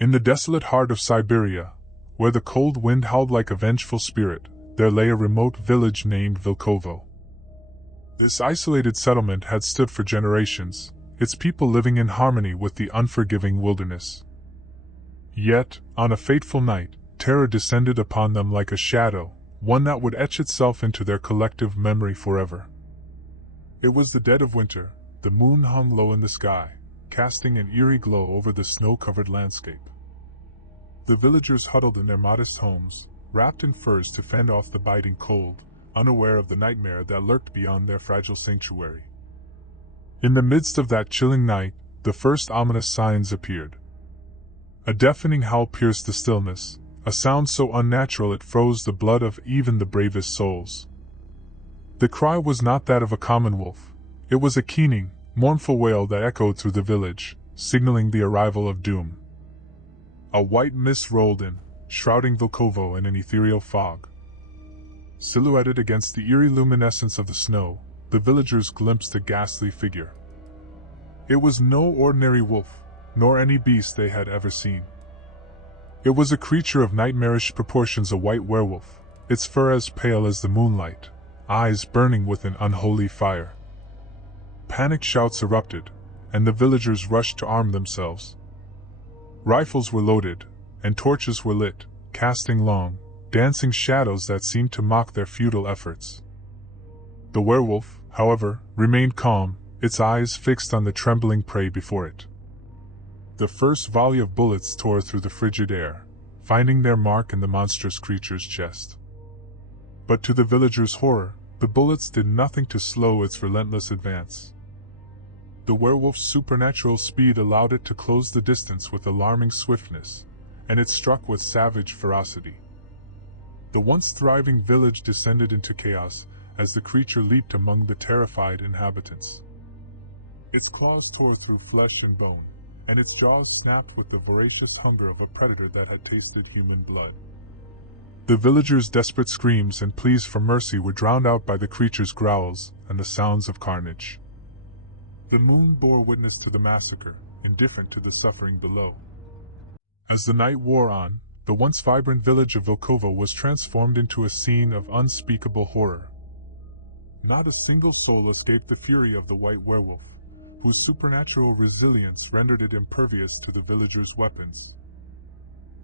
In the desolate heart of Siberia, where the cold wind howled like a vengeful spirit, there lay a remote village named Vylkovo. This isolated settlement had stood for generations, its people living in harmony with the unforgiving wilderness. Yet, on a fateful night, terror descended upon them like a shadow, one that would etch itself into their collective memory forever. It was the dead of winter. The moon hung low in the sky, casting an eerie glow over the snow-covered landscape. The villagers huddled in their modest homes, wrapped in furs to fend off the biting cold, unaware of the nightmare that lurked beyond their fragile sanctuary. In the midst of that chilling night, the first ominous signs appeared. A deafening howl pierced the stillness, a sound so unnatural it froze the blood of even the bravest souls. The cry was not that of a common wolf. It was a keening, mournful wail that echoed through the village, signaling the arrival of doom. A white mist rolled in, shrouding Vylkovo in an ethereal fog. Silhouetted against the eerie luminescence of the snow, the villagers glimpsed a ghastly figure. It was no ordinary wolf, nor any beast they had ever seen. It was a creature of nightmarish proportions, a white werewolf, its fur as pale as the moonlight, eyes burning with an unholy fire. Panicked shouts erupted, and the villagers rushed to arm themselves. Rifles were loaded, and torches were lit, casting long, dancing shadows that seemed to mock their futile efforts. The werewolf, however, remained calm, its eyes fixed on the trembling prey before it. The first volley of bullets tore through the frigid air, finding their mark in the monstrous creature's chest. But to the villagers' horror, the bullets did nothing to slow its relentless advance. The werewolf's supernatural speed allowed it to close the distance with alarming swiftness, and it struck with savage ferocity. The once thriving village descended into chaos as the creature leaped among the terrified inhabitants. Its claws tore through flesh and bone, and its jaws snapped with the voracious hunger of a predator that had tasted human blood. The villagers' desperate screams and pleas for mercy were drowned out by the creature's growls and the sounds of carnage. The moon bore witness to the massacre, indifferent to the suffering below. As the night wore on, the once vibrant village of Vylkovo was transformed into a scene of unspeakable horror. Not a single soul escaped the fury of the white werewolf, whose supernatural resilience rendered it impervious to the villagers' weapons.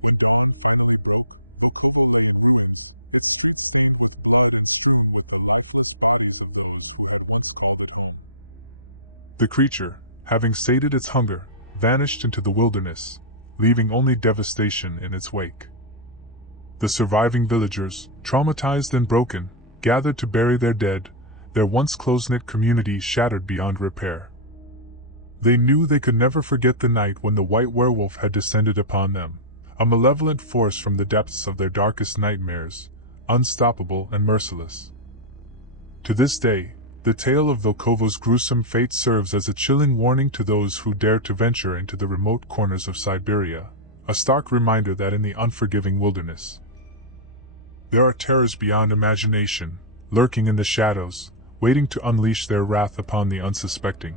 When dawn finally broke, Vylkovo lay in ruins, its streets stained with blood and strewn with the lifeless bodies of those who had once called it home. The creature, having sated its hunger, vanished into the wilderness, leaving only devastation in its wake. The surviving villagers, traumatized and broken, gathered to bury their dead, their once close-knit community shattered beyond repair. They knew they could never forget the night when the white werewolf had descended upon them, a malevolent force from the depths of their darkest nightmares, unstoppable and merciless. To this day, the tale of Vylkovo's gruesome fate serves as a chilling warning to those who dare to venture into the remote corners of Siberia, a stark reminder that in the unforgiving wilderness, there are terrors beyond imagination, lurking in the shadows, waiting to unleash their wrath upon the unsuspecting.